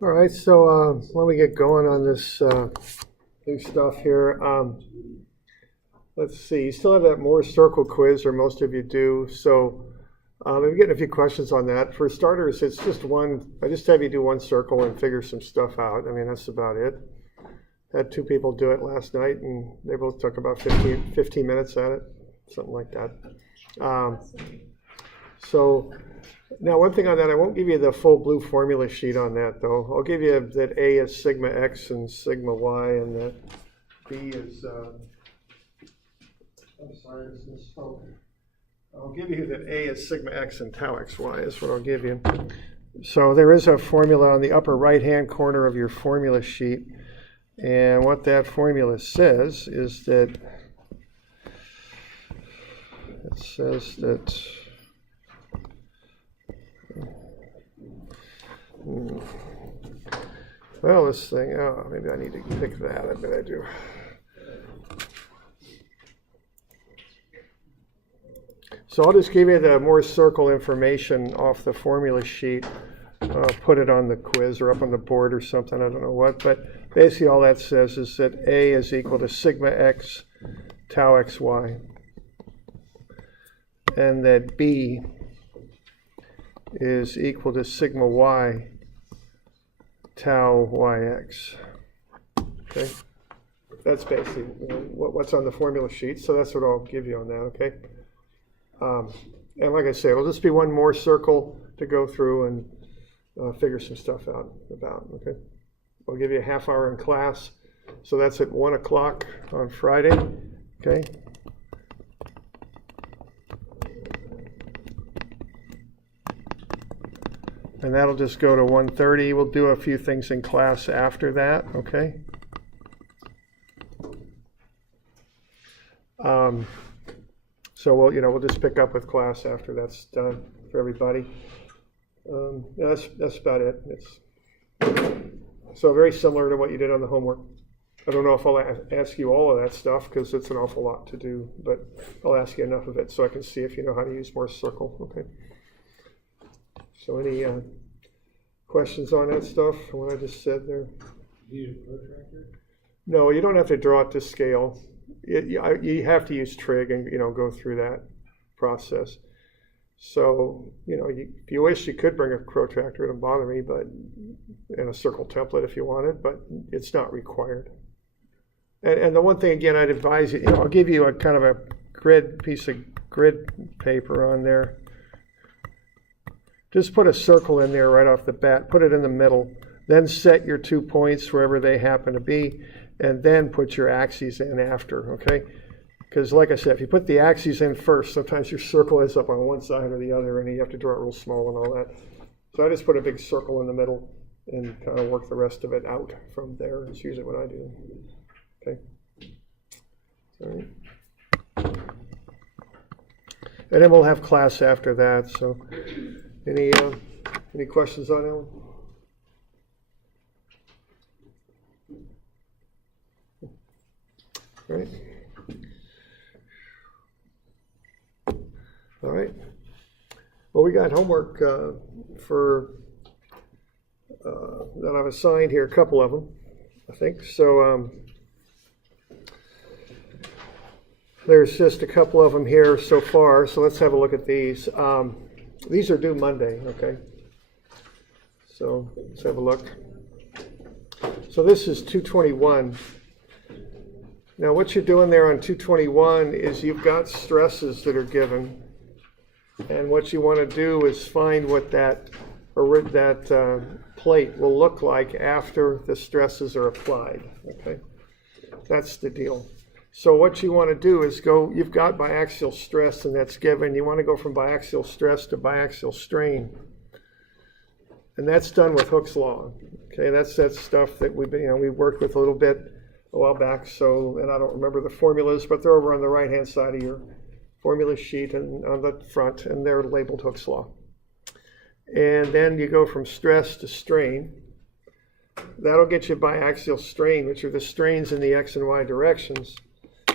All right, so why don't we get going on this new stuff here? Let's see, you still have that Moore circle quiz, or most of you do. So I'm getting a few questions on that. For starters, it's just one. I just have you do one circle and figure some stuff out. I mean, that's about it. Had two people do it last night, and they both took about 15 minutes at it, something like that. So now one thing on that, I won't give you the full blue formula sheet on that, though. I'll give you that A is sigma x and sigma y, and that B is, I'm sorry, this is spoke. I'll give you that A is sigma x and tau xy is what I'll give you. So there is a formula on the upper right-hand corner of your formula sheet. And what that formula says is that it says that well, this thing, oh, maybe I need to pick that. I bet I do. So I'll just give you the Moore circle information off the formula sheet. Put it on the quiz or up on the board or something, I don't know what, but basically all that says is that A is equal to sigma x tau xy, and that B is equal to sigma y tau yx. Okay, that's basically what's on the formula sheet, so that's what I'll give you on that, okay? And like I say, it'll just be one more circle to go through and figure some stuff out about, okay? I'll give you a half hour in class, so that's at 1 o'clock on Friday, okay? And that'll just go to 1:30. We'll do a few things in class after that, okay? So we'll just pick up with class after that's done for everybody. Yeah, that's about it. It's so very similar to what you did on the homework. I don't know if I'll ask you all of that stuff because it's an awful lot to do, but I'll ask you enough of it so I can see if you know how to use Moore circle. Okay. So any questions on that stuff? What I just said there? Do you use a protractor? No, you don't have to draw it to scale. You have to use trig and go through that process. So if you wish, you could bring a protractor. It doesn't bother me, but and a circle template if you wanted, but it's not required. And the one thing again, I'd advise you. I'll give you a kind of a piece of grid paper on there. Just put a circle in there right off the bat. Put it in the middle. Then set your 2 points wherever they happen to be, and then put your axes in after. Okay. Because like I said, if you put the axes in first, sometimes your circle ends up on one side or the other, and you have to draw it real small and all that. So I just put a big circle in the middle and kind of work the rest of it out from there. It's usually what I do. Okay. All right. And then we'll have class after that. So any questions on that one? All right. All right. Well, we got homework for that I've assigned here, a couple of them, I think. So there's just a couple of them here so far. So let's have a look at these. These are due Monday, okay? So let's have a look. So this is 221. Now what you're doing there on 221 is you've got stresses that are given. And what you want to do is find what that plate will look like after the stresses are applied. Okay, that's the deal. So what you want to do is you've got biaxial stress and that's given. You want to go from biaxial stress to biaxial strain. And that's done with Hooke's law. Okay, that's that stuff that we worked with a little bit a while back. So, and I don't remember the formulas, but they're over on the right-hand side of your formula sheet and on the front, and they're labeled Hooke's law. And then you go from stress to strain. That'll get you biaxial strain, which are the strains in the x and y directions.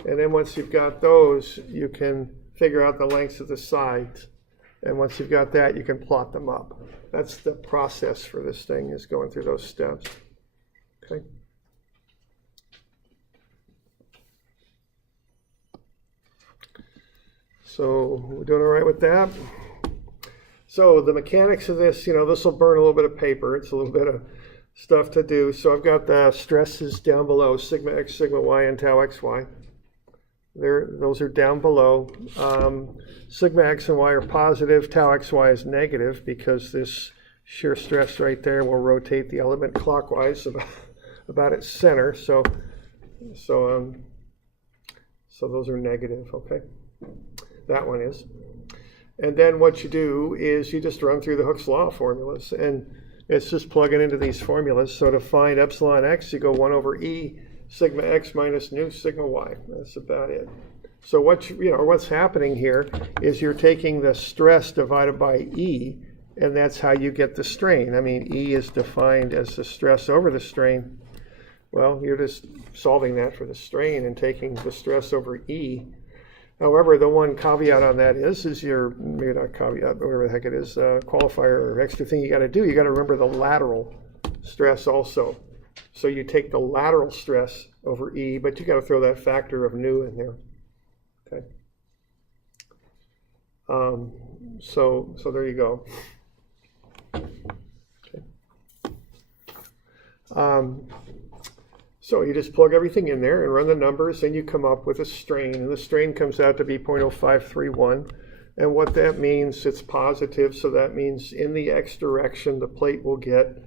And then once you've got those, you can figure out the lengths of the sides And once you've got that, you can plot them up. That's the process for this thing, is going through those steps. Okay. So we're doing all right with that. So the mechanics of this, this will burn a little bit of paper. It's a little bit of stuff to do. So I've got the stresses down below, sigma x, sigma y, and tau xy. Those are down below. Sigma x and y are positive, tau xy is negative, because this shear stress right there will rotate the element clockwise about its center. So those are negative, okay? That one is. And then what you do is you just run through the Hooke's law formulas, and it's just plugging into these formulas. So to find epsilon x, you go 1 over e sigma x minus nu sigma y. That's about it. So what's happening here is you're taking the stress divided by e, and that's how you get the strain. I mean, e is defined as the stress over the strain. Well, you're just solving that for the strain and taking the stress over e. However, the one caveat on that is maybe not caveat, but whatever the heck it is, qualifier or extra thing you got to do, you got to remember the lateral stress also. So you take the lateral stress over E, but you got to throw that factor of nu in there. Okay. So there you go. Okay. So you just plug everything in there and run the numbers, and you come up with a strain, and the strain comes out to be 0.0531. And what that means, it's positive, so that means in the x direction, the plate will get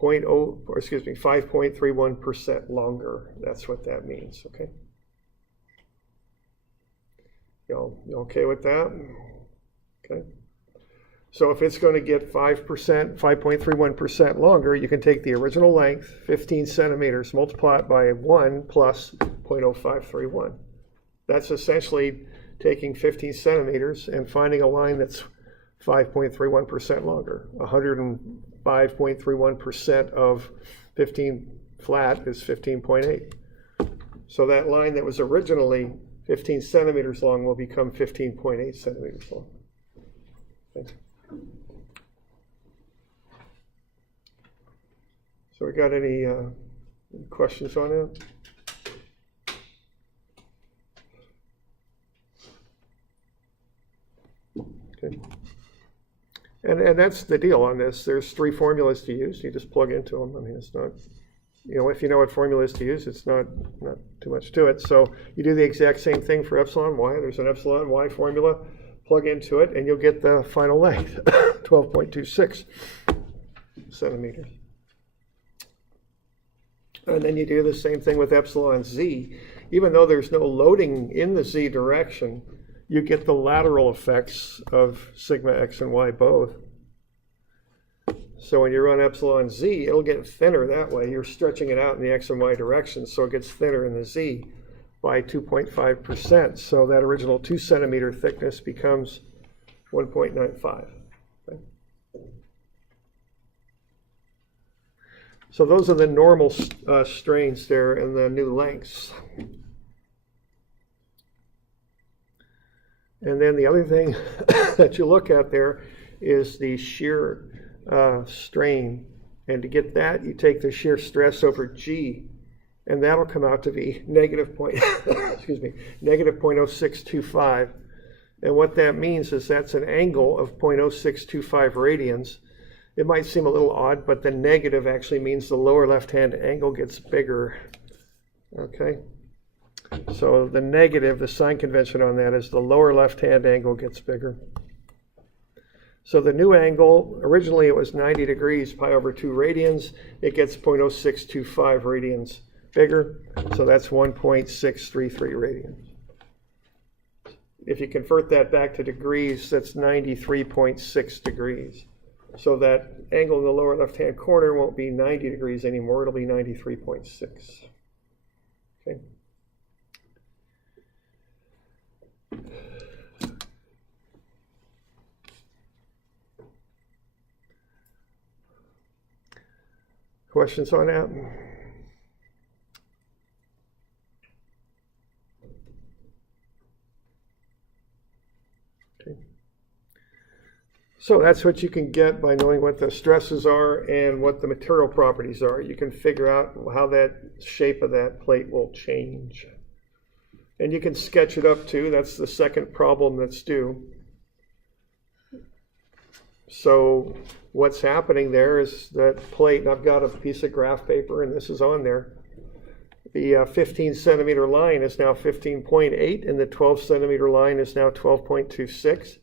5.31% longer. That's what that means, okay? You okay with that? Okay. So if it's going to get 5.31% longer, you can take the original length, 15 centimeters, multiply it by 1 plus 0.0531. That's essentially taking 15 centimeters and finding a line that's 5.31% longer. 105.31% of 15 flat is 15.8. So that line that was originally 15 centimeters long will become 15.8 centimeters long. Okay. So we got any questions on it? Okay. And that's the deal on this. There's 3 formulas to use. You just plug into them. I mean, it's not, if you know what formulas to use, it's not too much to it. So you do the exact same thing for epsilon y. There's an epsilon y formula. Plug into it, and you'll get the final length, 12.26 centimeters. And then you do the same thing with epsilon z. Even though there's no loading in the z direction, you get the lateral effects of sigma x and y both. So when you run epsilon z, it'll get thinner that way. You're stretching it out in the x and y direction, so it gets thinner in the z by 2.5%. So that original 2 centimeter thickness becomes 1.95. Okay. So those are the normal strains there and the new lengths. And then the other thing that you look at there is the shear strain. And to get that, you take the shear stress over G, and that'll come out to be negative 0.0625. And what that means is that's an angle of 0.0625 radians. It might seem a little odd, but the negative actually means the lower left-hand angle gets bigger. Okay? So the negative, the sign convention on that is the lower left-hand angle gets bigger. So the new angle, originally it was 90 degrees, pi over 2 radians. It gets 0.0625 radians bigger, so that's 1.633 radians. If you convert that back to degrees, that's 93.6 degrees. So that angle in the lower left-hand corner won't be 90 degrees anymore, it'll be 93.6. Okay. Questions on that? Okay. So that's what you can get by knowing what the stresses are and what the material properties are. You can figure out how that shape of that plate will change. And you can sketch it up too. That's the second problem that's due. So what's happening there is that plate, and I've got a piece of graph paper and this is on there. The 15 centimeter line is now 15.8 and the 12 centimeter line is now 12.26.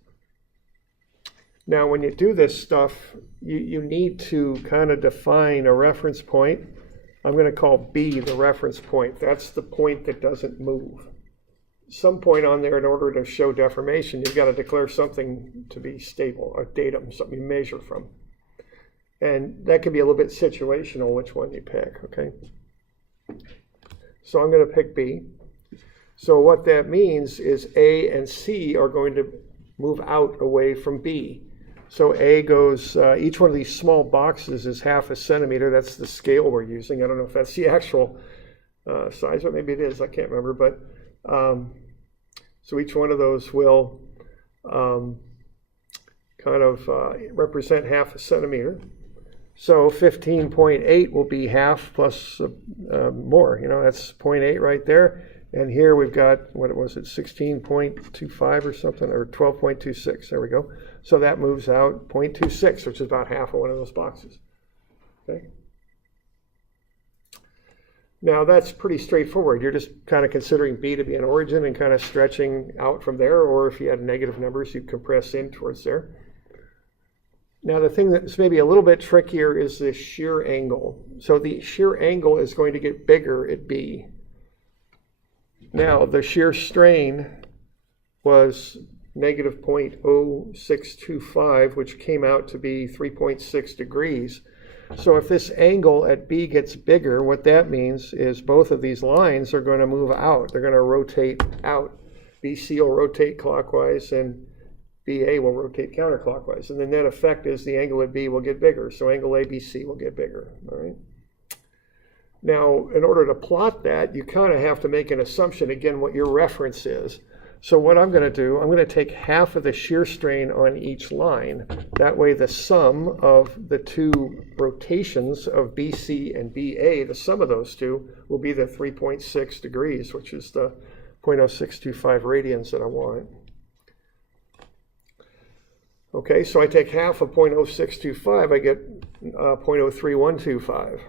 Now, when you do this stuff, you need to kind of define a reference point. I'm going to call B the reference point. That's the point that doesn't move. Some point on there, in order to show deformation, you've got to declare something to be stable, a datum, something you measure from. And that can be a little bit situational, which one you pick, okay? So I'm going to pick B. So what that means is A and C are going to move out away from B. So A goes, each one of these small boxes is half a centimeter. That's the scale we're using. I don't know if that's the actual size, but maybe it is. I can't remember. But so each one of those will kind of represent half a centimeter. So 15.8 will be half plus more. You know, that's 0.8 right there. And here we've got, what was it, 16.25 or something, or 12.26. There we go. So that moves out 0.26, which is about half of one of those boxes. Okay. Now that's pretty straightforward. You're just kind of considering B to be an origin and kind of stretching out from there, or if you had negative numbers, you'd compress in towards there. Now the thing that's maybe a little bit trickier is the shear angle. So the shear angle is going to get bigger at B. Now, the shear strain was negative 0.0625, which came out to be 3.6 degrees. So if this angle at B gets bigger, what that means is both of these lines are going to move out. They're going to rotate out. BC will rotate clockwise and BA will rotate counterclockwise. And the net effect is the angle at B will get bigger. So angle ABC will get bigger, all right? Now, in order to plot that, you kind of have to make an assumption, again, what your reference is. So what I'm going to do, I'm going to take half of the shear strain on each line. That way the sum of the two rotations of BC and BA, the sum of those two, will be the 3.6 degrees, which is the 0.0625 radians that I want. Okay, so I take half of 0.0625, I get 0.03125.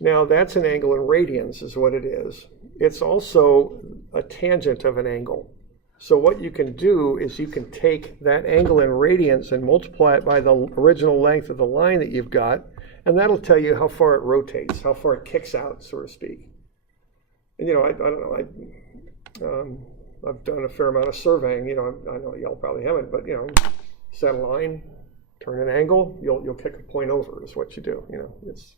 Now that's an angle in radians is what it is. It's also a tangent of an angle. So what you can do is you can take that angle in radians and multiply it by the original length of the line that you've got, and that'll tell you how far it rotates, how far it kicks out, so to speak. And you know, I don't know, I've done a fair amount of surveying. You know, I know y'all probably haven't, but you know, set a line, turn an angle, you'll kick a point over is what you do. You know, it's,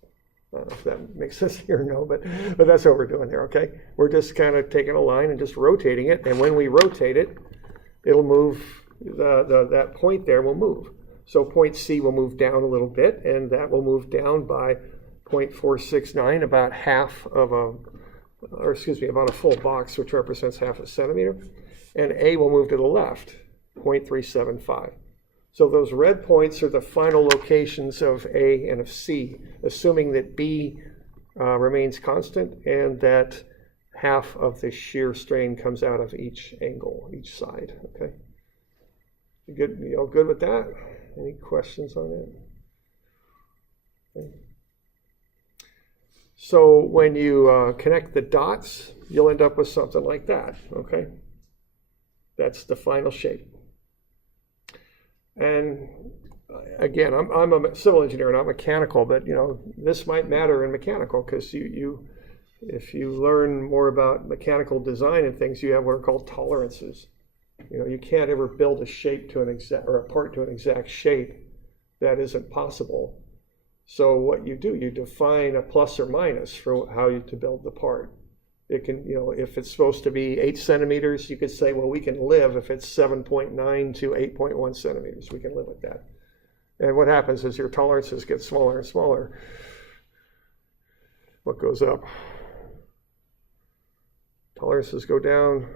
I don't know if that makes sense here or no, but that's what we're doing here, okay? We're just kind of taking a line and just rotating it, and when we rotate it, it'll move, that point there will move. So point C will move down a little bit, and that will move down by 0.469, about half of about a full box, which represents half a centimeter. And A will move to the left, 0.375. So those red points are the final locations of A and of C, assuming that B remains constant and that half of the shear strain comes out of each angle, each side, okay? You all good with that? Any questions on it? Okay. So when you connect the dots, you'll end up with something like that, okay? That's the final shape. And again, I'm a civil engineer, not mechanical, but you know, this might matter in mechanical because if you learn more about mechanical design and things, you have what are called tolerances. You know, you can't ever build a shape to an exact, or a part to an exact shape. That isn't possible. So what you do, you define a plus or minus for how to build the part. It can, you know, if it's supposed to be 8 centimeters, you could say, well, we can live if it's 7.9 to 8.1 centimeters. We can live with that. And what happens is your tolerances get smaller and smaller. What goes up? Tolerances go down.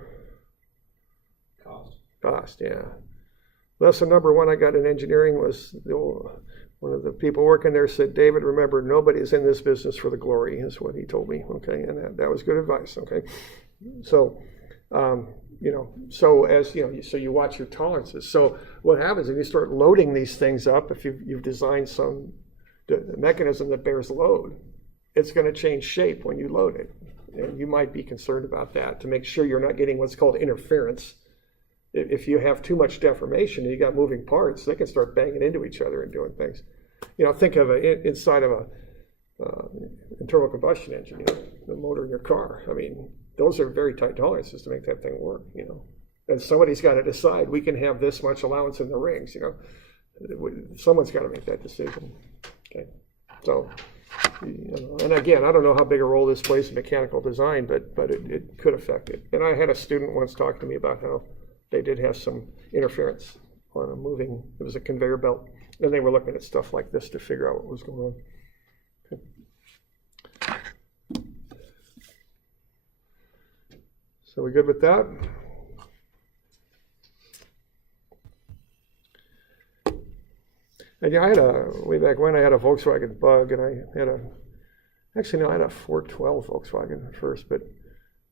Cost. Cost, yeah. Lesson number one I got in engineering was one of the people working there said, David, remember, nobody's in this business for the glory, is what he told me, okay? And that was good advice, okay? So, so you watch your tolerances. So what happens if you start loading these things up, if you've designed some mechanism that bears load, it's going to change shape when you load it. And you might be concerned about that to make sure you're not getting what's called interference. If you have too much deformation and you got moving parts, they can start banging into each other and doing things. Think of inside of a internal combustion engine, the motor in your car. I mean, those are very tight tolerances to make that thing work, And somebody's got to decide, we can have this much allowance in the rings, Someone's got to make that decision, okay? So, and again, I don't know how big a role this plays in mechanical design, but it could affect it. And I had a student once talk to me about how they did have some interference on it was a conveyor belt, and they were looking at stuff like this to figure out what was going on. Okay. So we good with that? And way back when I had a Volkswagen Bug, and I had I had a 412 Volkswagen at first, but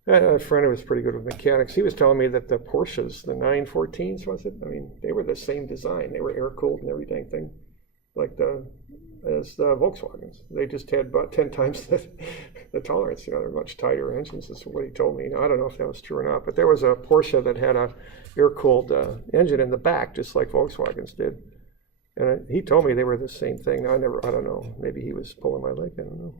I had a friend who was pretty good with mechanics. He was telling me that the Porsches, the 914s, was it? I mean, they were the same design. They were air-cooled and every dang thing, as the Volkswagens. They just had about 10 times the tolerance. They're much tighter engines, is what he told me. I don't know if that was true or not, but there was a Porsche that had a air-cooled engine in the back, just like Volkswagens did. And he told me they were the same thing. I don't know. Maybe he was pulling my leg. I don't know.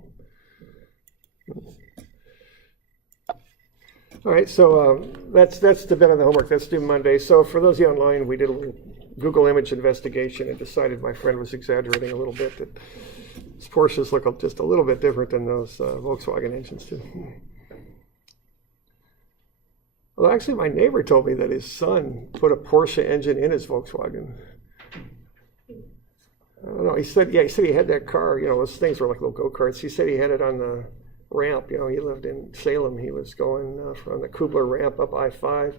All right, so that's the bit on the homework. That's due Monday. So for those of you online, we did a little Google image investigation and decided my friend was exaggerating a little bit, that these Porsches look just a little bit different than those Volkswagen engines do. Well, actually, my neighbor told me that his son put a Porsche engine in his Volkswagen. I don't know. He said he had that car. Those things were like little go-karts. He said he had it on the ramp. He lived in Salem. He was going from the Kubler ramp up I-5,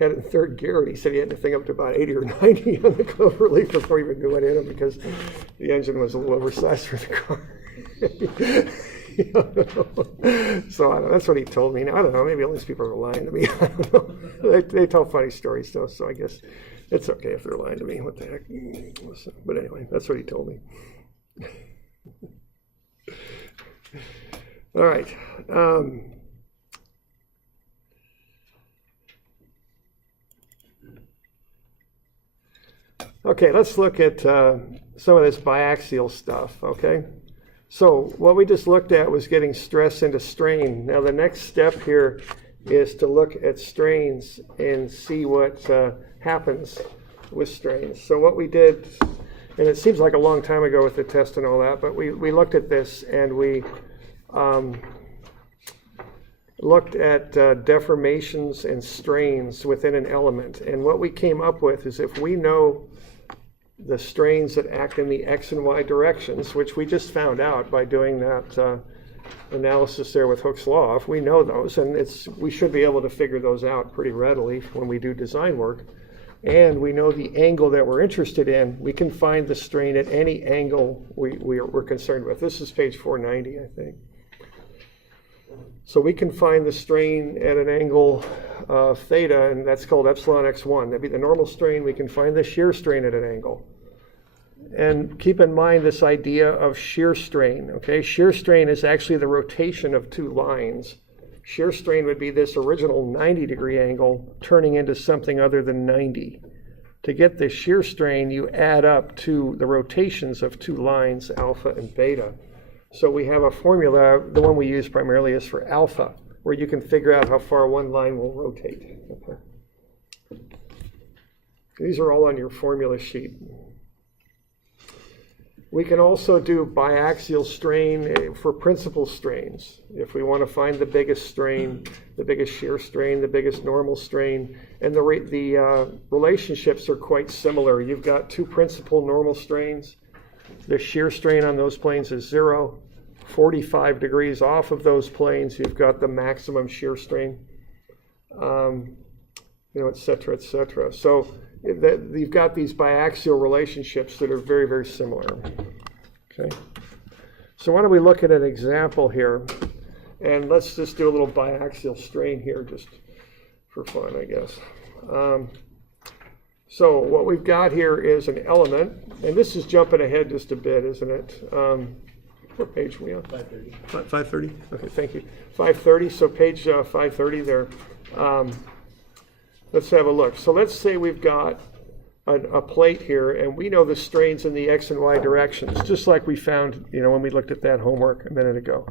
had it in third gear, and he said he had the thing up to about 80 or 90 on the clover leaf before he even knew what hit him, because the engine was a little oversized for the car. So I don't know, that's what he told me. Now, I don't know, maybe all these people are lying to me. I don't know. They tell funny stories, though, so I guess it's okay if they're lying to me. What the heck? But anyway, that's what he told me. All right. Okay, let's look at some of this biaxial stuff, okay? So what we just looked at was getting stress into strain. Now the next step here is to look at strains and see what happens with strains. So what we did, and it seems like a long time ago with the test and all that, but we looked at this and we looked at deformations and strains within an element. And what we came up with is, if we know the strains that act in the X and Y directions, which we just found out by doing that analysis there with Hooke's law, if we know those, and we should be able to figure those out pretty readily when we do design work, and we know the angle that we're interested in, we can find the strain at any angle we're concerned with. This is page 490, I think. So we can find the strain at an angle theta, and that's called epsilon x1. That'd be the normal strain. We can find the shear strain at an angle. And keep in mind this idea of shear strain, okay? Shear strain is actually the rotation of two lines. Shear strain would be this original 90-degree angle turning into something other than 90. To get the shear strain, you add up to the rotations of two lines, alpha and beta. So we have a formula, the one we use primarily is for alpha, where you can figure out how far one line will rotate. Okay. These are all on your formula sheet. We can also do biaxial strain for principal strains. If we want to find the biggest strain, the biggest shear strain, the biggest normal strain, and the relationships are quite similar. You've got two principal normal strains. The shear strain on those planes is 0. 45 degrees off of those planes, you've got the maximum shear strain, et cetera, et cetera. So you've got these biaxial relationships that are very, very similar. Okay. So why don't we look at an example here, and let's just do a little biaxial strain here, just for fun, I guess. So what we've got here is an element, and this is jumping ahead just a bit, isn't it? What page are we on? 530. 530? Okay, thank you. 530, so page 530 there. Let's have a look. So let's say we've got a plate here, and we know the strains in the X and Y directions, just like we found, when we looked at that homework a minute ago.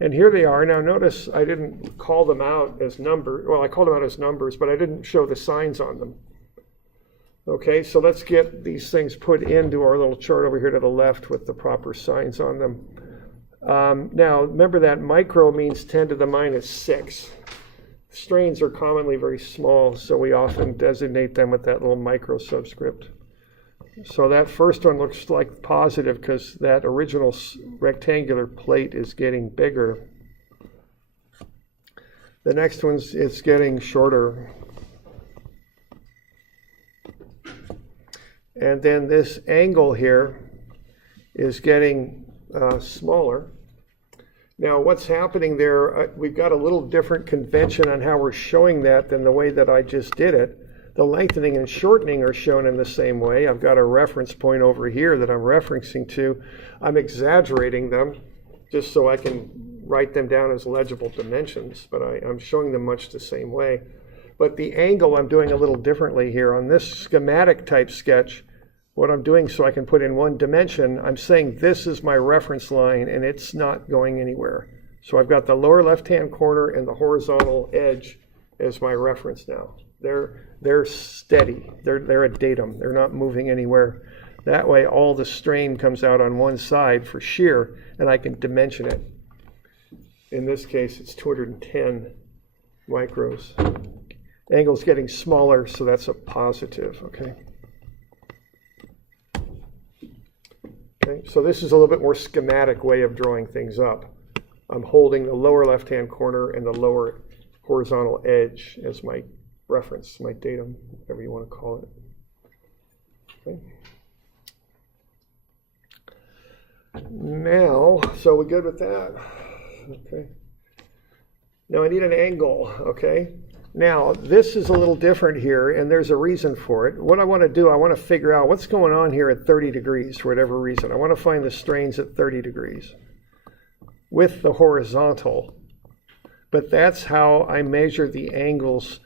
And here they are. Now notice I didn't call them out as numbers. Well, I called them out as numbers, but I didn't show the signs on them. Okay, so let's get these things put into our little chart over here to the left with the proper signs on them. Now, remember that micro means 10 to the minus 6. Strains are commonly very small, so we often designate them with that little micro subscript. So that first one looks like positive because that original rectangular plate is getting bigger. The next one's it's getting shorter. And then this angle here is getting smaller. Now what's happening there, we've got a little different convention on how we're showing that than the way that I just did it. The lengthening and shortening are shown in the same way. I've got a reference point over here that I'm referencing to. I'm exaggerating them just so I can write them down as legible dimensions, but I'm showing them much the same way. But the angle I'm doing a little differently here. On this schematic type sketch, what I'm doing so I can put in one dimension, I'm saying this is my reference line and it's not going anywhere. So I've got the lower left-hand corner and the horizontal edge as my reference now. They're steady. They're a datum. They're not moving anywhere. That way all the strain comes out on one side for shear and I can dimension it. In this case, it's 210 micros. Angle's getting smaller, so that's a positive, okay? Okay, so this is a little bit more schematic way of drawing things up. I'm holding the lower left-hand corner and the lower horizontal edge as my reference, my datum, whatever you want to call it. Okay. Now, so we're good with that? Okay. Now I need an angle, okay? Now, this is a little different here, and there's a reason for it. What I want to do, I want to figure out what's going on here at 30 degrees for whatever reason. I want to find the strains at 30 degrees with the horizontal. But that's how I measure the angles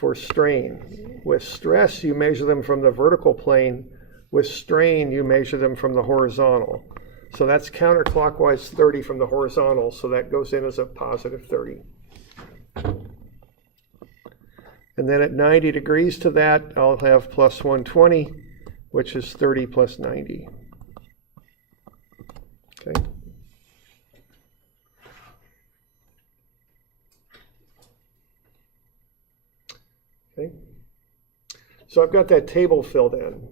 for strain. With stress, you measure them from the vertical plane. With strain, you measure them from the horizontal. So that's counterclockwise 30 from the horizontal, so that goes in as a positive 30. And then at 90 degrees to that, I'll have plus 120, which is 30 plus 90. Okay. Okay. So I've got that table filled in.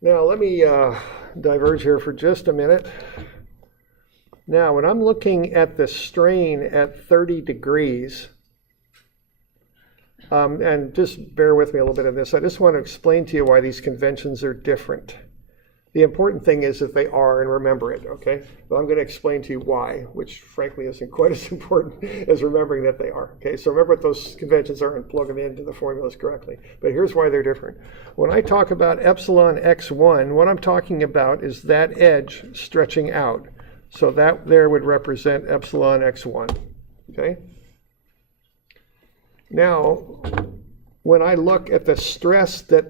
Now let me diverge here for just a minute. Now, when I'm looking at the strain at 30 degrees, and just bear with me a little bit on this, I just want to explain to you why these conventions are different. The important thing is that they are, and remember it, okay? But I'm going to explain to you why, which frankly isn't quite as important as remembering that they are, okay? So remember what those conventions are and plug them into the formulas correctly. But here's why they're different. When I talk about epsilon x1, what I'm talking about is that edge stretching out. So that there would represent epsilon x1, okay? Now, when I look at the stress that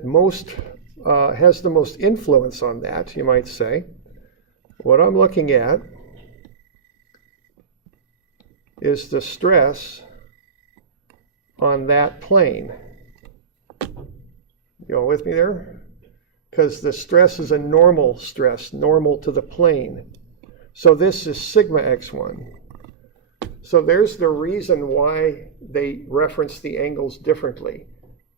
has the most influence on that, you might say, what I'm looking at is the stress on that plane. You all with me there? Because the stress is a normal stress, normal to the plane. So this is sigma x1. So there's the reason why they reference the angles differently.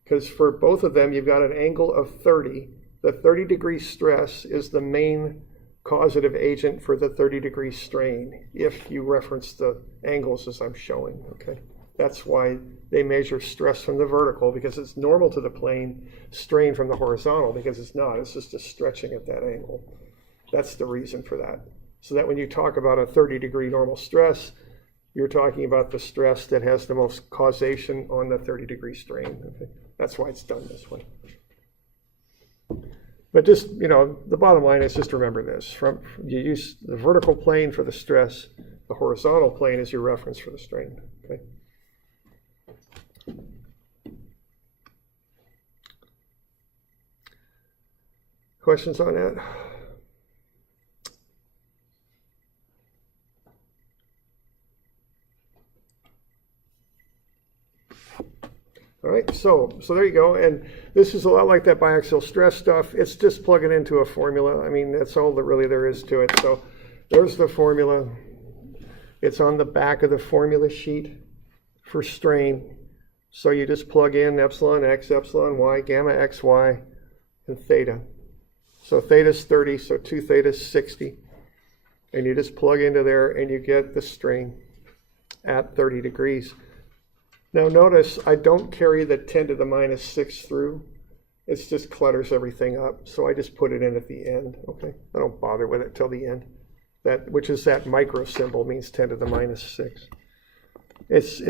Because for both of them, you've got an angle of 30. The 30-degree stress is the main causative agent for the 30-degree strain, if you reference the angles as I'm showing, okay? That's why they measure stress from the vertical, because it's normal to the plane, strain from the horizontal, because it's not. It's just a stretching at that angle. That's the reason for that. So that when you talk about a 30-degree normal stress, you're talking about the stress that has the most causation on the 30-degree strain. Okay? That's why it's done this way. But just, the bottom line is just remember this. You use the vertical plane for the stress. The horizontal plane is your reference for the strain. Okay? Questions on that? All right, so there you go. And this is a lot like that biaxial stress stuff. It's just plugging into a formula. I mean, that's all that really there is to it. So there's the formula. It's on the back of the formula sheet for strain. So you just plug in epsilon x, epsilon y, gamma xy, and theta. So theta is 30, so 2 theta is 60. And you just plug into there and you get the strain at 30 degrees. Now notice I don't carry the 10 to the minus 6 through. It just clutters everything up. So I just put it in at the end. Okay, I don't bother with it till the end. Which is that micro symbol, means 10 to the minus 6. It's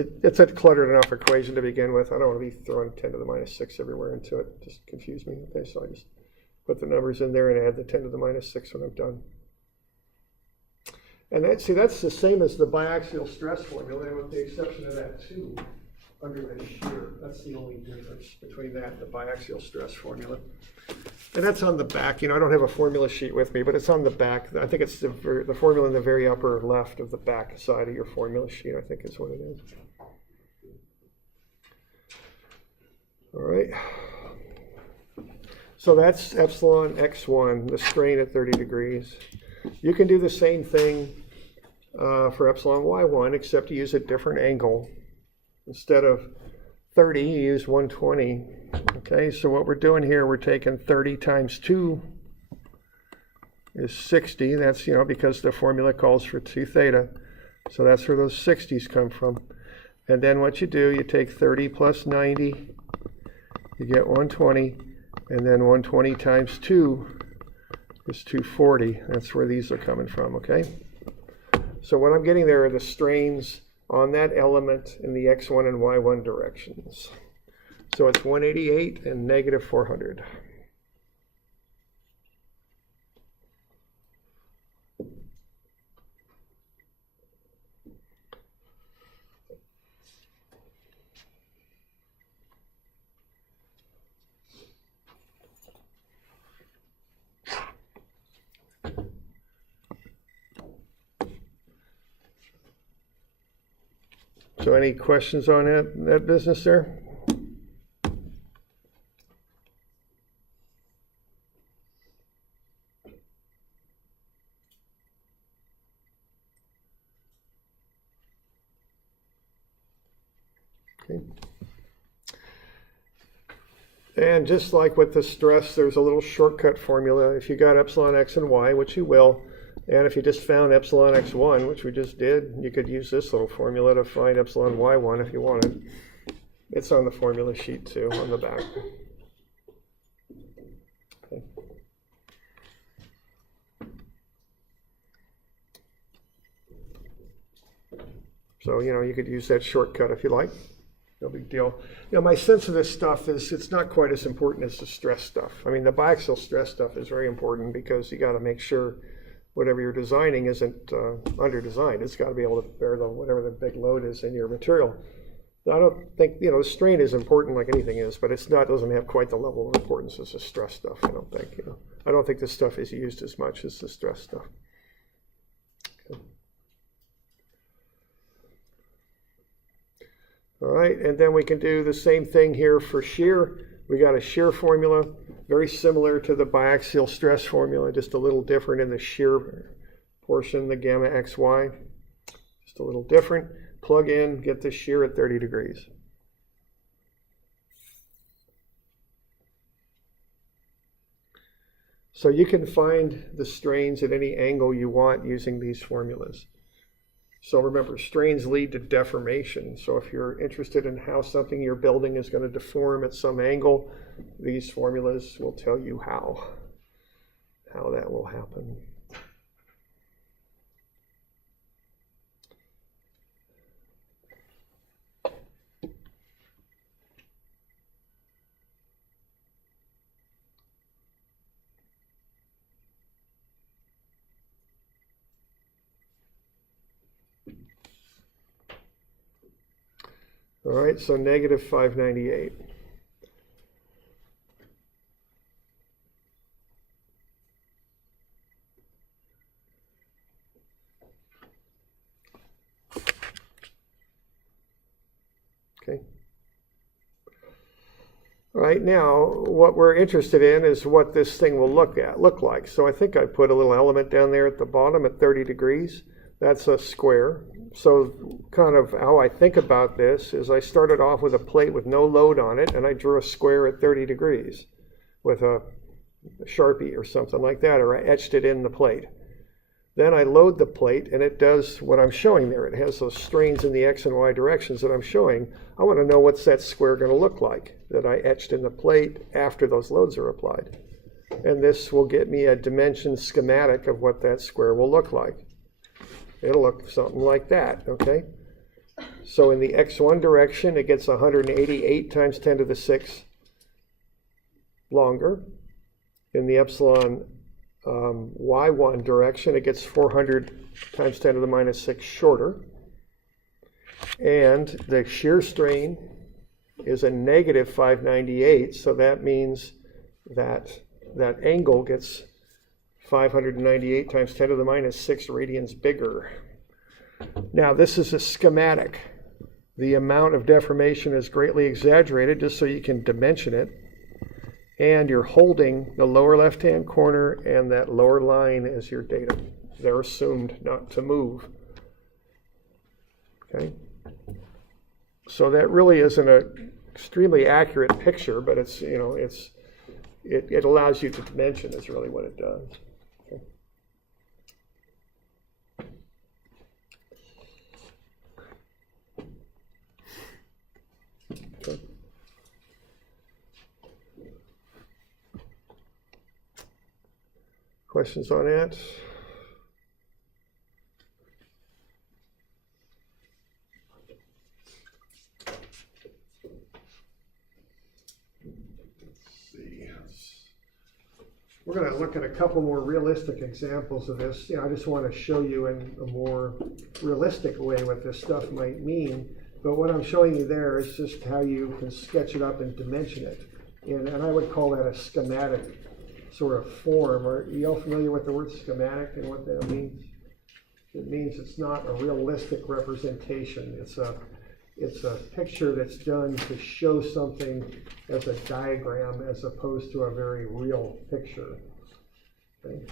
a cluttered enough equation to begin with. I don't want to be throwing 10 to the minus 6 everywhere into it. Just confuse me. Okay, so I just put the numbers in there and add the 10 to the minus 6 when I'm done. And that's the same as the biaxial stress formula, with the exception of that 2 under the shear. That's the only difference between that and the biaxial stress formula. And that's on the back. I don't have a formula sheet with me, but it's on the back. I think it's the formula in the very upper left of the back side of your formula sheet, I think is what it is. All right. So that's epsilon x1, the strain at 30 degrees. You can do the same thing for epsilon y1, except you use a different angle. Instead of 30, you use 120. Okay, so what we're doing here, we're taking 30 times 2 is 60. That's, because the formula calls for 2 theta. So that's where those 60s come from. And then what you do, you take 30 plus 90, you get 120, and then 120 times 2 is 240. That's where these are coming from, okay? So what I'm getting there are the strains on that element in the x1 and y1 directions. So it's 188 and negative 400. So any questions on that business there? Okay. And just like with the stress, there's a little shortcut formula. If you got epsilon x and y, which you will, and if you just found epsilon x1, which we just did, you could use this little formula to find epsilon y1 if you wanted. It's on the formula sheet too, on the back. Okay. So, you could use that shortcut if you like. No big deal. My sense of this stuff is it's not quite as important as the stress stuff. I mean, the biaxial stress stuff is very important because you got to make sure whatever you're designing isn't under-designed. It's got to be able to bear whatever the big load is in your material. I don't think, the strain is important like anything is, but doesn't have quite the level of importance as the stress stuff, I don't think. I don't think this stuff is used as much as the stress stuff. Okay. All right, and then we can do the same thing here for shear. We got a shear formula, very similar to the biaxial stress formula, just a little different in the shear portion, the gamma xy. Just a little different. Plug in, get the shear at 30 degrees. So you can find the strains at any angle you want using these formulas. So remember, strains lead to deformation. So if you're interested in how something you're building is going to deform at some angle, these formulas will tell you how that will happen. All right, so negative 598. Okay. All right, now what we're interested in is what this thing will look like. So I think I put a little element down there at the bottom at 30 degrees. That's a square. So kind of how I think about this is I started off with a plate with no load on it, and I drew a square at 30 degrees with a Sharpie or something like that, or I etched it in the plate. Then I load the plate, and it does what I'm showing there. It has those strains in the X and Y directions that I'm showing. I want to know what's that square going to look like that I etched in the plate after those loads are applied. And this will get me a dimension schematic of what that square will look like. It'll look something like that, okay? So in the X1 direction, it gets 188 times 10 to the 6 longer. In the epsilon Y1 direction, it gets 400 times 10 to the minus 6 shorter. And the shear strain is a negative 598, so that means that that angle gets 598 times 10 to the minus 6 radians bigger. Now this is a schematic. The amount of deformation is greatly exaggerated just so you can dimension it. And you're holding the lower left-hand corner and that lower line as your data. They're assumed not to move. Okay? So that really isn't an extremely accurate picture, but it's, you know, it allows you to dimension is really what it does. Okay. Questions on that? We're going to look at a couple more realistic examples of this. You know, I just want to show you in a more realistic way what this stuff might mean. But what I'm showing you there is just how you can sketch it up and dimension it. And I would call that a schematic sort of form. Are you all familiar with the word schematic and what that means? It means it's not a realistic representation. It's a picture that's done to show something as a diagram as opposed to a very real picture. Okay?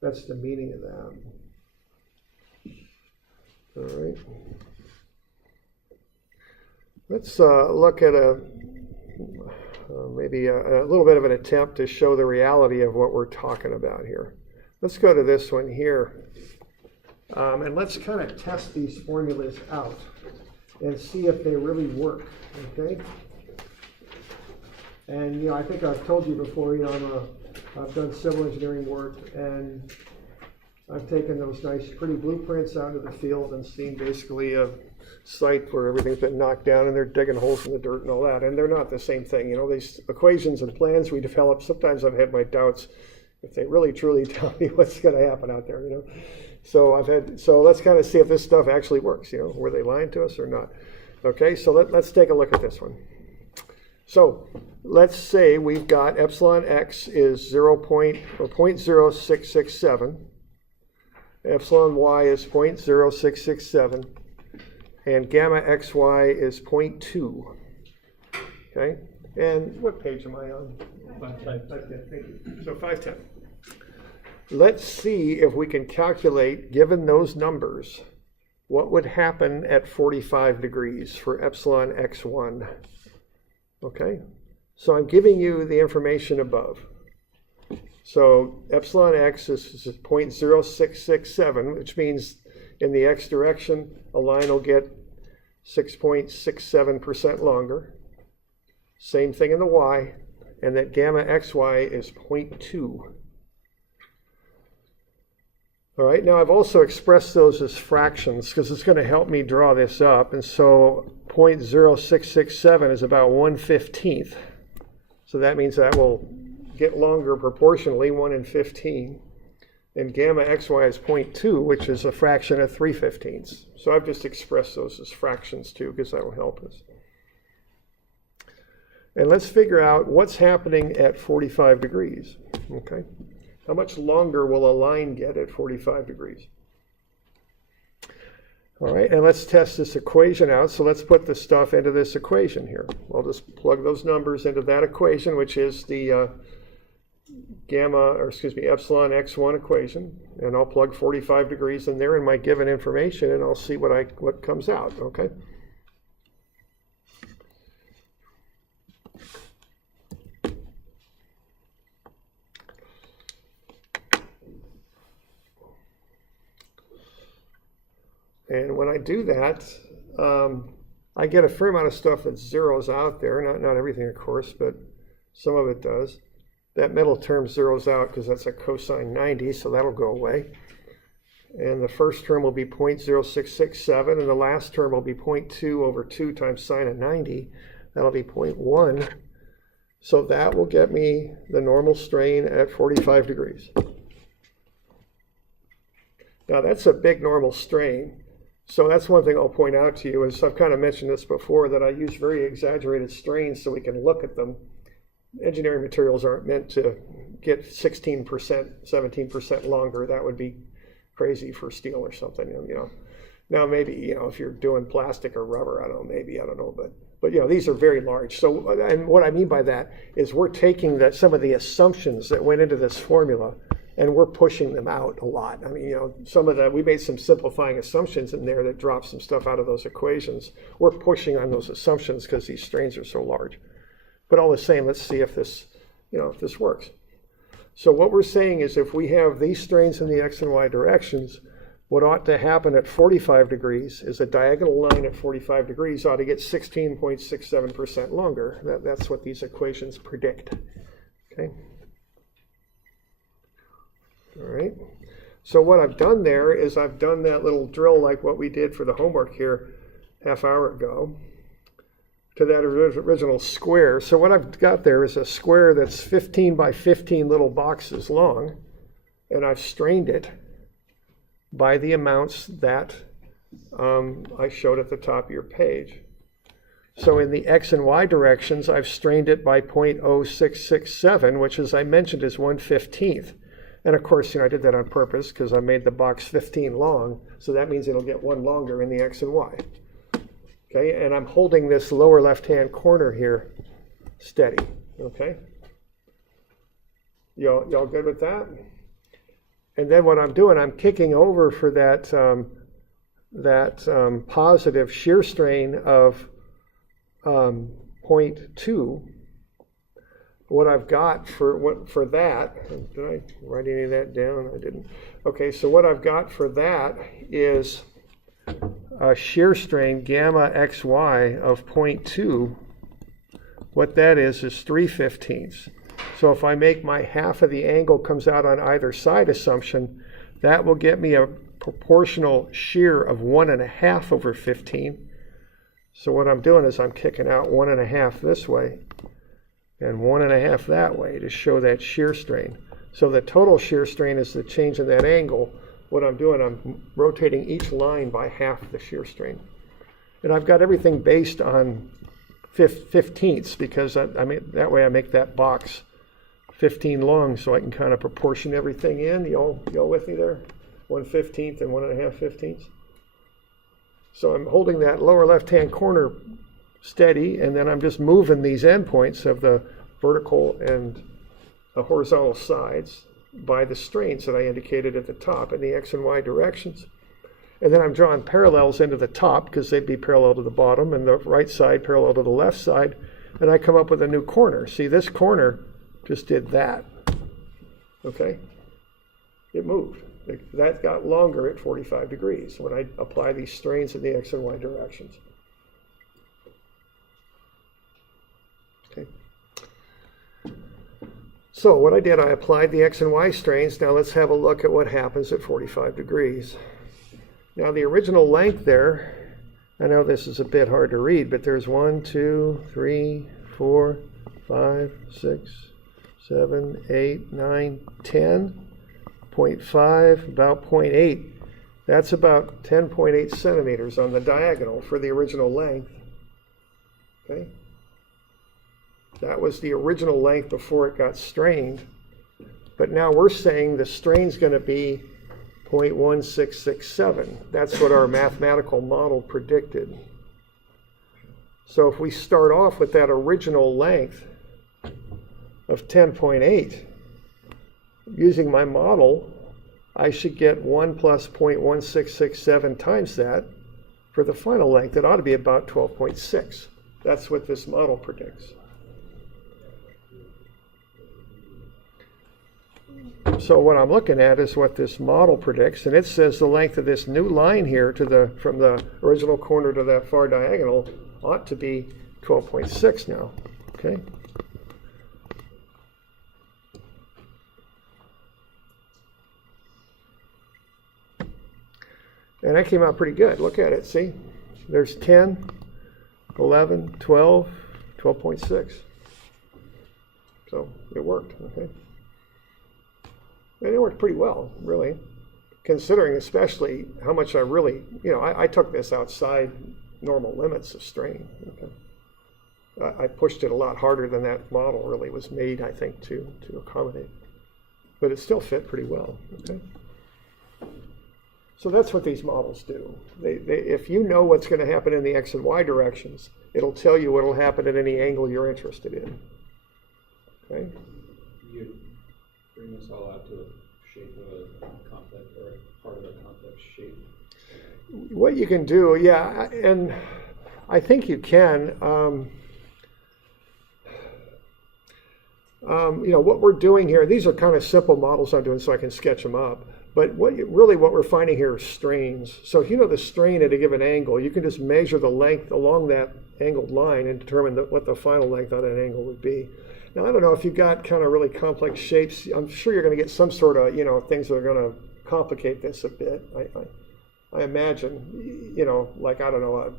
That's the meaning of that. All right. Let's look at maybe a little bit of an attempt to show the reality of what we're talking about here. Let's go to this one here. And let's kind of test these formulas out and see if they really work, okay? And, you know, I think I've told you before, you know, I've done civil engineering work, and I've taken those nice, pretty blueprints out of the field and seen basically a site where everything's been knocked down and they're digging holes in the dirt and all that, and they're not the same thing. You know, these equations and plans we develop, sometimes I've had my doubts if they really truly tell me what's going to happen out there, you know. So let's kind of see if this stuff actually works, you know, were they lying to us or not. Okay, so let's take a look at this one. So let's say we've got epsilon x is 0.0667, epsilon y is 0.0667, and gamma xy is 0.2. Okay, and what page am I on? 510. Thank you. So 510. Let's see if we can calculate, given those numbers, what would happen at 45 degrees for epsilon x1. Okay, so I'm giving you the information above. So epsilon x is 0.0667, which means In the x direction, a line will get 6.67% longer. Same thing in the y, and that gamma xy is 0.2. All right, now I've also expressed those as fractions because it's going to help me draw this up. And so 0.0667 is about 1/15. So that means that will get longer proportionally, 1 in 15. And gamma xy is 0.2, which is a fraction of 3/15. So I've just expressed those as fractions too, because that will help us. And let's figure out what's happening at 45 degrees, okay? How much longer will a line get at 45 degrees? All right, and let's test this equation out. So let's put the stuff into this equation here. I'll just plug those numbers into that equation, which is the epsilon x1 equation, and I'll plug 45 degrees in there in my given information, and I'll see what comes out, okay? And when I do that, I get a fair amount of stuff that zeroes out there. Not everything, of course, but some of it does. That middle term zeroes out because that's a cosine 90, so that'll go away. And the first term will be 0.0667, and the last term will be 0.2 over 2 times sine of 90. That'll be 0.1. So that will get me the normal strain at 45 degrees. Now that's a big normal strain. So that's one thing I'll point out to you is I've kind of mentioned this before, that I use very exaggerated strains so we can look at them. Engineering materials aren't meant to get 16%, 17% longer. That would be crazy for steel or something, you know. Now maybe, you know, if you're doing plastic or rubber, I don't know, but you know, these are very large. So, and what I mean by that is we're taking some of the assumptions that went into this formula, and we're pushing them out a lot. I mean, you know, we made some simplifying assumptions in there that dropped some stuff out of those equations. We're pushing on those assumptions because these strains are so large. But all the same, let's see if this works. So what we're saying is if we have these strains in the x and y directions, what ought to happen at 45 degrees is a diagonal line at 45 degrees ought to get 16.67% longer. That's what these equations predict. Okay. All right, so what I've done there is I've done that little drill like what we did for the homework here half hour ago to that original square. So what I've got there is a square that's 15 by 15 little boxes long, and I've strained it by the amounts that I showed at the top of your page. So in the x and y directions, I've strained it by 0.0667, which, as I mentioned, is 1/15. And of course, you know, I did that on purpose because I made the box 15 long, so that means it'll get one longer in the x and y. Okay, and I'm holding this lower left-hand corner here steady. Okay, y'all good with that? And then what I'm doing, I'm kicking over for that positive shear strain of 0.2. What I've got for that, did I write any of that down? I didn't. Okay, so what I've got for that is a shear strain gamma xy of 0.2. What that is 3/15. So if I make my half of the angle comes out on either side assumption, that will get me a proportional shear of 1.5 over 15. So what I'm doing is I'm kicking out 1.5 this way and 1.5 that way to show that shear strain. So the total shear strain is the change in that angle. What I'm doing, I'm rotating each line by half the shear strain. And I've got everything based on 15ths because I mean, that way I make that box 15 long so I can kind of proportion everything in. Y'all with me there? 1/15 and 1.5/15. So I'm holding that lower left-hand corner steady, and then I'm just moving these endpoints of the vertical and the horizontal sides by the strains that I indicated at the top in the x and y directions. And then I'm drawing parallels into the top because they'd be parallel to the bottom, and the right side parallel to the left side, and I come up with a new corner. See, this corner just did that, okay? it moved. That got longer at 45 degrees when I apply these strains in the X and Y directions. Okay. So what I did, I applied the X and Y strains. Now let's have a look at what happens at 45 degrees. Now the original length there, I know this is a bit hard to read, but there's 1, 2, 3, 4, 5, 6, 7, 8, 9, 10.5, about 0.8. That's about 10.8 centimeters on the diagonal for the original length. Okay? That was the original length before it got strained. But now we're saying the strain's going to be 0.1667. That's what our mathematical model predicted. So if we start off with that original length of 10.8, using my model, I should get 1 plus 0.1667 times that for the final length. It ought to be about 12.6. That's what this model predicts. So what I'm looking at is what this model predicts, and it says the length of this new line here from the original corner to that far diagonal ought to be 12.6 now. Okay. And that came out pretty good. Look at it, see? There's 10, 11, 12, 12.6. So it worked, okay? And it worked pretty well, really, considering especially how much I really, I took this outside normal limits of strain, okay? I pushed it a lot harder than that model really was made, I think, to accommodate. But it still fit pretty well, okay? So that's what these models do. If you know what's going to happen in the X and Y directions, it'll tell you what will happen at any angle you're interested in. Okay? You bring this all out to the shape of a complex, or part of a complex shape. What you can do, yeah, and I think you can. What we're doing here, these are kind of simple models I'm doing so I can sketch them up. But what we're finding here is strains. So if you know the strain at a given angle, you can just measure the length along that angled line and determine what the final length on an angle would be. Now, I don't know if you've got kind of really complex shapes. I'm sure you're going to get some sort of, things that are going to complicate this a bit. I imagine, like, I don't know,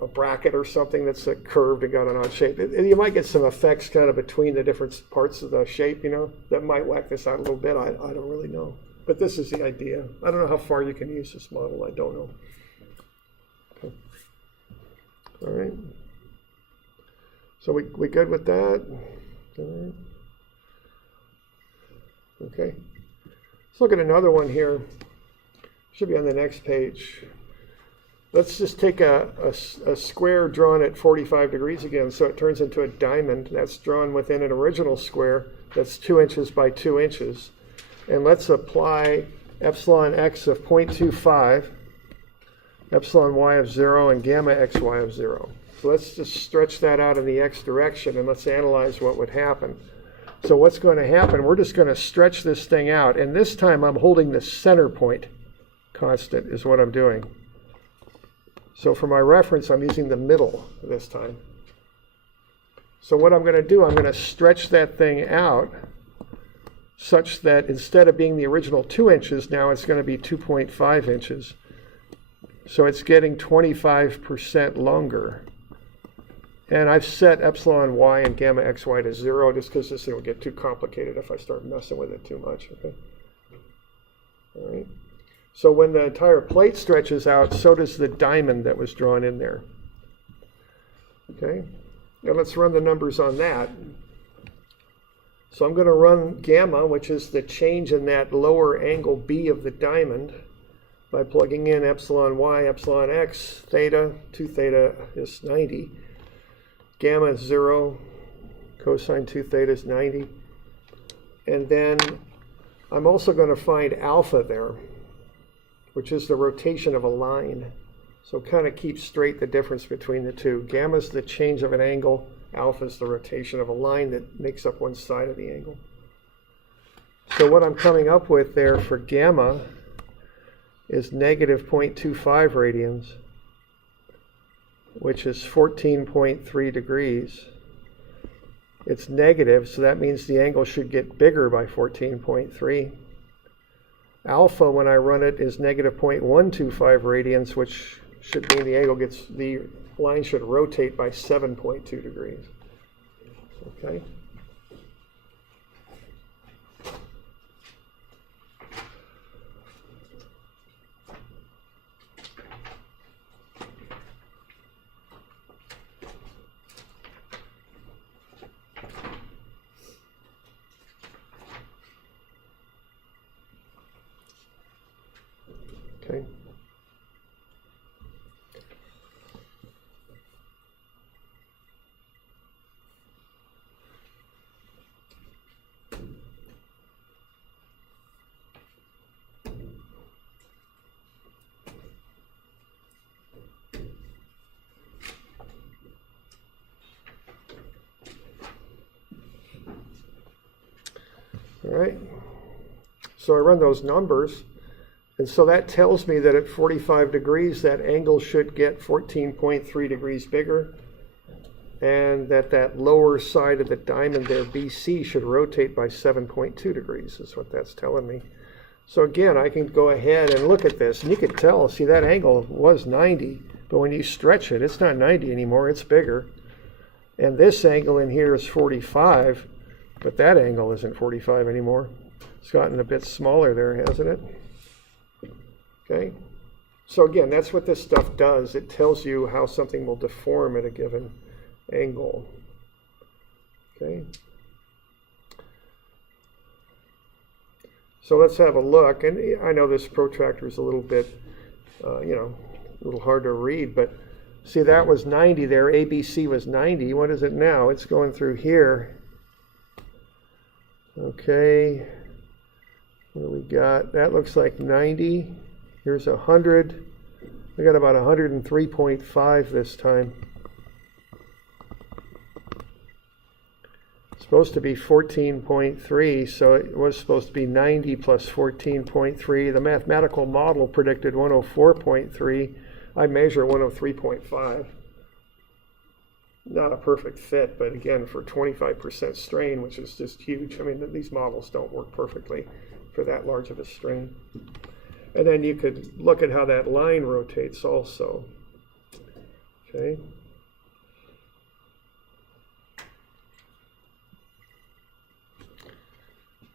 a bracket or something that's curved and got an odd shape. You might get some effects kind of between the different parts of the shape, that might whack this out a little bit. I don't really know. But this is the idea. I don't know how far you can use this model. I don't know. Okay. All right. So we good with that? All right. Okay. Let's look at another one here. Should be on the next page. Let's just take a square drawn at 45 degrees again, so it turns into a diamond. That's drawn within an original square that's 2 inches by 2 inches. And let's apply epsilon x of 0.25, epsilon y of 0, and gamma xy of 0. So let's just stretch that out in the x direction, and let's analyze what would happen. So what's going to happen, we're just going to stretch this thing out, and this time I'm holding the center point constant is what I'm doing. So for my reference, I'm using the middle this time. So what I'm going to do, I'm going to stretch that thing out such that instead of being the original 2 inches, now it's going to be 2.5 inches. So it's getting 25% longer. And I've set epsilon y and gamma xy to 0 just because this thing will get too complicated if I start messing with it too much. Okay. All right. So when the entire plate stretches out, so does the diamond that was drawn in there. Okay, now let's run the numbers on that. So I'm going to run gamma, which is the change in that lower angle B of the diamond, by plugging in epsilon y, epsilon x, theta, 2 theta is 90. Gamma is 0, cosine 2 theta is 90. And then I'm also going to find alpha there, which is the rotation of a line. So kind of keep straight the difference between the two. Gamma is the change of an angle. Alpha is the rotation of a line that makes up one side of the angle. So what I'm coming up with there for gamma is negative 0.25 radians, which is 14.3 degrees. It's negative, so that means the angle should get bigger by 14.3. Alpha, when I run it, is negative 0.125 radians, which should mean the line should rotate by 7.2 degrees. Okay. Okay. All right. So I run those numbers. And so that tells me that at 45 degrees, that angle should get 14.3 degrees bigger, and that lower side of the diamond there, BC, should rotate by 7.2 degrees, is what that's telling me. So again, I can go ahead and look at this, and you can tell, see, that angle was 90, but when you stretch it, it's not 90 anymore, it's bigger. And this angle in here is 45, but that angle isn't 45 anymore. It's gotten a bit smaller there, hasn't it? Okay, so again, that's what this stuff does. It tells you how something will deform at a given angle. Okay, so let's have a look. And I know this protractor is a little bit, a little hard to read, but see, that was 90 there. ABC was 90. What is it now? It's going through here. Okay, what do we got? That looks like 90. Here's 100. We got about 103.5 this time. It's supposed to be 14.3, so it was supposed to be 90 plus 14.3. The mathematical model predicted 104.3. I measure 103.5. Not a perfect fit, but again, for 25% strain, which is just huge. I mean, these models don't work perfectly for that large of a strain. And then you could look at how that line rotates also. Okay.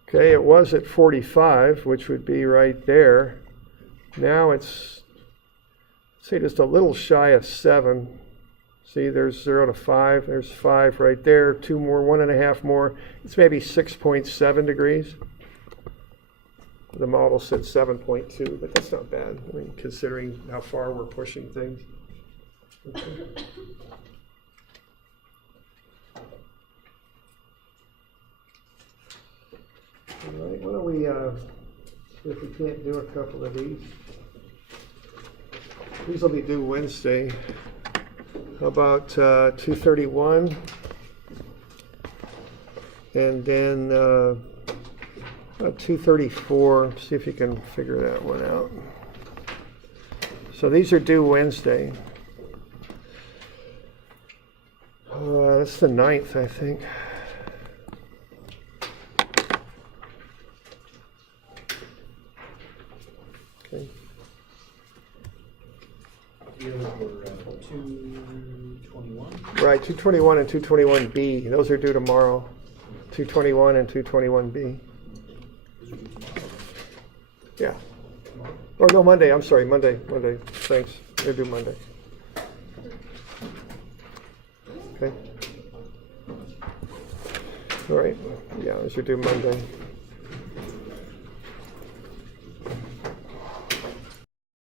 Okay, it was at 45, which would be right there. Now it's, say, just a little shy of 7. See, there's 0 to 5. There's 5 right there. 2 more, 1.5 more. It's maybe 6.7 degrees. The model said 7.2, but that's not bad, I mean, considering how far we're pushing things. Okay. All right, why don't we see if we can't do a couple of these. These will be due Wednesday. How about 231? And then 234, see if you can figure that one out. So these are due Wednesday. That's the 9th, I think. Okay. For 221? Right, 221 and 221B. Those are due tomorrow. 221 and 221B. Yeah. Or no, Monday. I'm sorry, Monday. Thanks. They're due Monday. Okay. All right. Yeah, those are due Monday.